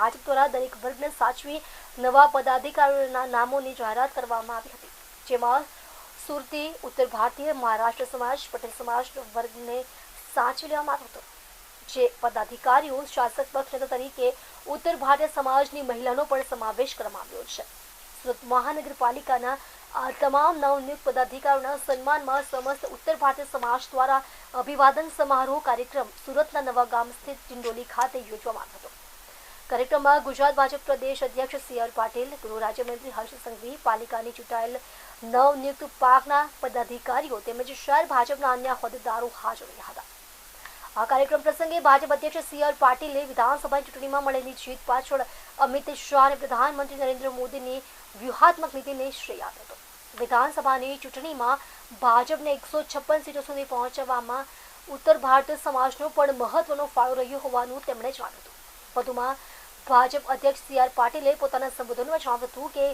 ભાજપ દ્વારા દરેક વર્ગને સાચવી નવા પદાધિકારીઓના નામોની જાહેરાત કરવામાં આવી હતી, જેમાં સુરતી, ઉત્તર ભારતીય, મહારાષ્ટ્ર સમાજ, પટેલ સમાજના વર્ગને સાચવી લેવામાં આવ્યો હતો। જે પદાધિકારીઓ શાસક પક્ષ નેતા તરીકે ઉત્તર ભારતીય સમાજની મહિલાનો પણ સમાવેશ કરવામાં આવ્યો છે। સુરત મહાનગરપાલિકાના આ તમામ નવનિયુક્ત પદાધિકારીઓના સન્માનમાં સમસ્ત ઉત્તર ભારતીય સમાજ દ્વારા અભિવાદન સમારોહ કાર્યક્રમ સુરતના નવાગામ સ્થિત ડિંડોલી ખાતે યોજવામાં આવ્યો હતો। કાર્યક્રમમાં ગુજરાત ભાજપ પ્રદેશ અધ્યક્ષ સી.આર. પાટીલ, ગૃહ રાજ્યમંત્રી હર્ષ સંઘવી, પાલિકાની ચૂંટાયેલ નવનિયુક્ત પાકના પદાધિકારીઓ તેમજ શહેર ભાજપના અન્ય હોદ્દેદારો હાજર રહ્યા હતા। આ કાર્યક્રમ પ્રસંગે ભાજપ અધ્યક્ષ સી.આર. પાટીલે વિધાનસભાની ચૂંટણીમાં મળેલી જીત પાછળ અમિત શાહ અને પ્રધાનમંત્રી નરેન્દ્ર મોદીની વ્યૂહાત્મક નીતિને શ્રેય આપ્યો હતો। વિધાનસભાની ચૂંટણીમાં ભાજપને 156 સીટો સુધી પહોંચવામાં ઉત્તર ભારતીય સમાજનો પણ મહત્વનો ફાળો રહ્યો હોવાનું તેમણે જણાવ્યું હતું। વધુમાં ભાજપ અધ્યક્ષ સી.આર. પાટીલે પોતાના સંબોધનમાં જણાવ્યું હતું કે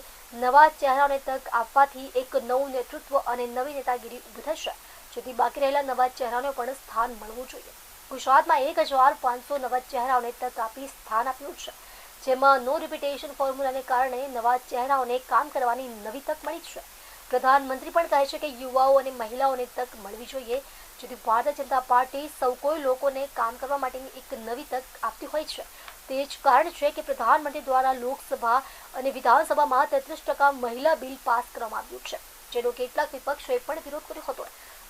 નવા ચહેરાઓને તક આપવાથી એક નવું નેતૃત્વ અને નવી નેતાગીરી ઊભી થશે, જેથી બાકી રહેલા નવા ચહેરાઓને પણ સ્થાન મળવું જોઈએ। ગુજરાતમાં 1500 નવા ચહેરાઓને તક આપી સ્થાન આપ્યું છે, જેમાં નો રિપીટેશન ફોર્મ્યુલાને કારણે નવા ચહેરાઓને કામ કરવાની નવી તક મળી છે। પ્રધાનમંત્રી પણ કહે છે કે યુવાઓ અને મહિલાઓને તક મળવી જોઈએ, જેથી ભારતીય જનતા પાર્ટી સૌ કોઈ લોકોને કામ કરવા માટેની એક નવી તક આપતી હોય છે। તે જ કારણ છે કે પ્રધાનમંત્રી દ્વારા લોકસભા અને વિધાનસભામાં 33% મહિલા બિલ પાસ કરવામાં આવ્યું છે, જેનો કેટલાક વિપક્ષોએ પણ વિરોધ કર્યો હતો।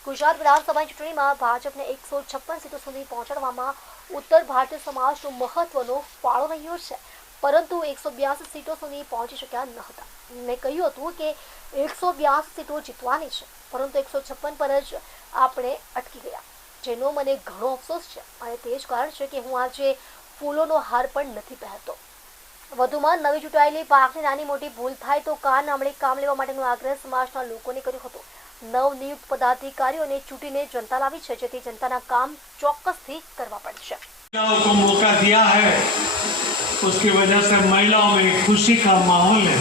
ગુજરાત વિધાનસભાની ચૂંટણીમાં ભાજપને 156 સીટો સુધી પહોંચાડવામાં ઉત્તર ભારતીય સમાજનો મહત્વનો ફાળો રહ્યો છે, પરંતુ 182 સીટો સુધી પહોંચી શક્યા ન હતા। મેં કહ્યું હતું કે 182 સીટો જીતવાની છે, પરંતુ 156 પર જ આપણે અટકી ગયા, જેનો મને ઘણો અફસોસ છે અને તે જ કારણ છે કે હું આજે ફૂલોનો હાર પણ નથી પહેરતો। વધુમાં નવી ચૂંટાયેલી પાકની નાની મોટી ભૂલ થાય તો કાન આંબળે કામ લેવા માટેનો આગ્રહ સમાજના લોકોને કર્યો હતો। નવનિયુક્ત પદાધિકારીઓને ચૂંટીને જનતા લાવી છે, જેથી જનતાના કામ ચોક્કસથી કરવા પડશે। महिलाओं को मौका दिया है, उसकी वजह से महिलाओं में खुशी का माहौल है।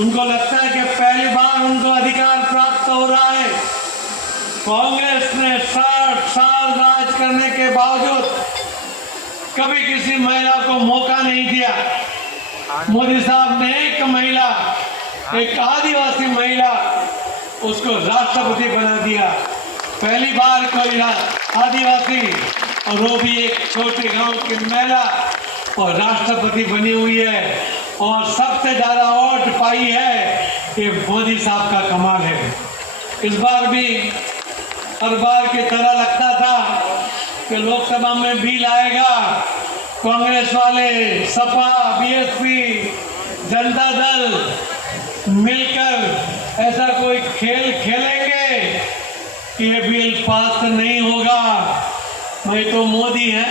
उनको लगता है कि पहली बार उनको अधिकार प्राप्त हो रहा है। कांग्रेस ने 60 साल राज करने के बावजूद कभी किसी महिला को मौका नहीं दिया। मोदी साहब ने एक महिला, एक आदिवासी महिला, उसको राष्ट्रपति बना दिया। पहली बार कोई आदिवासी और वो भी एक छोटे गांव की महिला और राष्ट्रपति बनी हुई है और सबसे ज्यादा वोट पाई है। ये मोदी साहब का कमाल है। इस बार भी हर बार की तरह लगता था कि लोकसभा में बिल आएगा, कांग्रेस वाले, सपा, बीएसपी, जनता दल मिलकर ऐसा कोई खेल खेलेंगे कि ये बिल पास नहीं होगा। भाई तो मोदी है,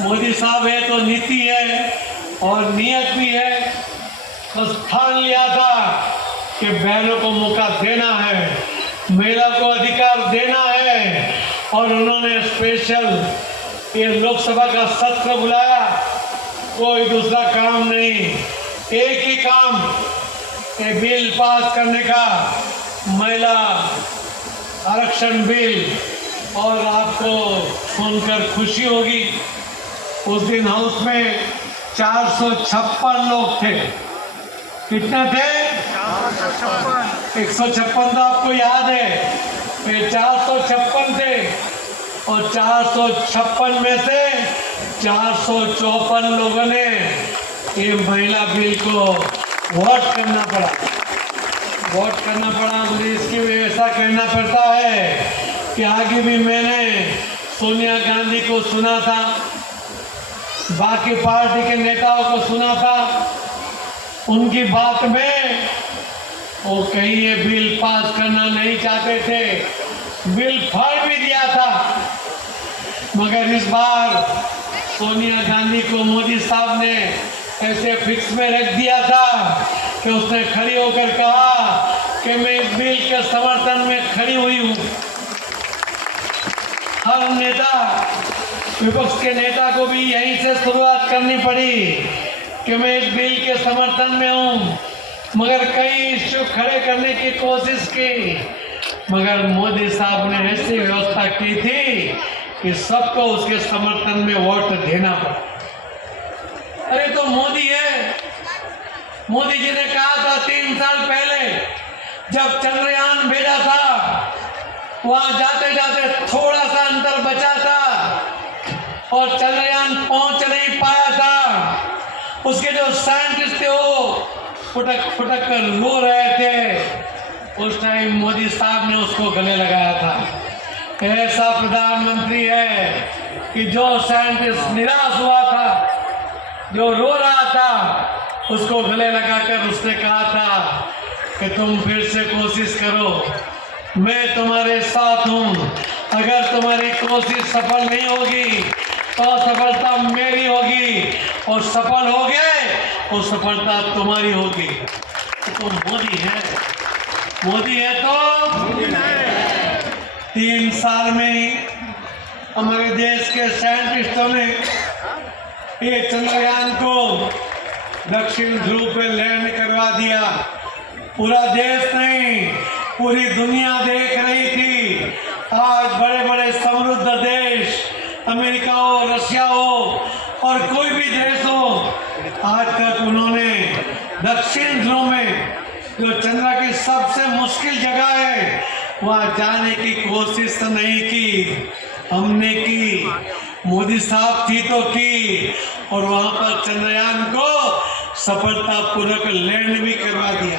मोदी साहब है तो नीति है और नियत भी है। तो स्थान लिया था कि बहनों को मौका देना है, महिला को अधिकार देना है और उन्होंने स्पेशल ये लोकसभा का सत्र बुलाया। कोई दूसरा काम नहीं, एक ही काम, ये बिल पास करने का, महिला आरक्षण बिल। और आपको सुनकर खुशी होगी, उस दिन हाउस में 456 लोग थे। कितने थे? 156 तो आपको याद है, ये 456 थे और 456 में से 454 लोगों ने ये महिला बिल को वोट करना पड़ा। मुझे इसकी वजह ऐसा कहना पड़ता है कि आगे भी मैंने सोनिया गांधी को सुना था, बाकी पार्टी के नेताओं को सुना था, उनकी बात में वो कहीं ये बिल पास करना नहीं चाहते थे, बिल फाड़ भी दिया था। मगर इस बार सोनिया गांधी को मोदी साहब ने ऐसे फिक्स में रख दिया था कि उसने खड़ी होकर कहा कि मैं इस बिल के समर्थन में खड़ी हुई हूँ। हर नेता, विपक्ष के नेता को भी यहीं से शुरुआत करनी पड़ी कि मैं इस बिल के समर्थन में हूँ, मगर कई इश्यू खड़े करने की कोशिश की, मगर मोदी साहब ने ऐसी व्यवस्था की थी कि सबको उसके समर्थन में वोट देना पड़ा। अरे तो मोदी है। मोदी जी ने कहा था 3 साल पहले जब चंद्रयान भेजा था, वहां जाते जाते थोड़ा सा अंतर बचा था और चंद्रयान पहुंच नहीं पाया था। उसके जो साइंटिस्ट थे वो फुटक फुटक कर रो रहे थे। उस टाइम मोदी साहब ने उसको गले लगाया था। ऐसा प्रधानमंत्री है कि जो साइंटिस्ट निराश हुआ था, जो रो रहा था, उसको गले लगाकर उसने कहा था कि तुम फिर से कोशिश करो, मैं तुम्हारे साथ हूं। अगर तुम्हारी कोशिश सफल नहीं होगी तो सफलता मेरी होगी, और सफल हो गए तो सफलता तुम्हारी होगी। तो मोदी है, मोदी है तो 3 साल में ही हमारे देश के साइंटिस्टों ने ये चंद्रयान को दक्षिण ध्रुव पे लैंड करवा दिया। पूरा देश नहीं, पूरी दुनिया देख रही थी। आज बड़े बड़े समृद्ध देश, अमेरिका हो, रशिया हो और कोई भी देश हो, आज तक उन्होंने दक्षिण ध्रुव में जो चंद्र की सबसे मुश्किल जगह है वहां जाने की कोशिश तो नहीं की। हमने की, मोदी साहब थी तो की, और वहां पर चंद्रयान को सफलतापूर्वक लैंड भी करवा दिया।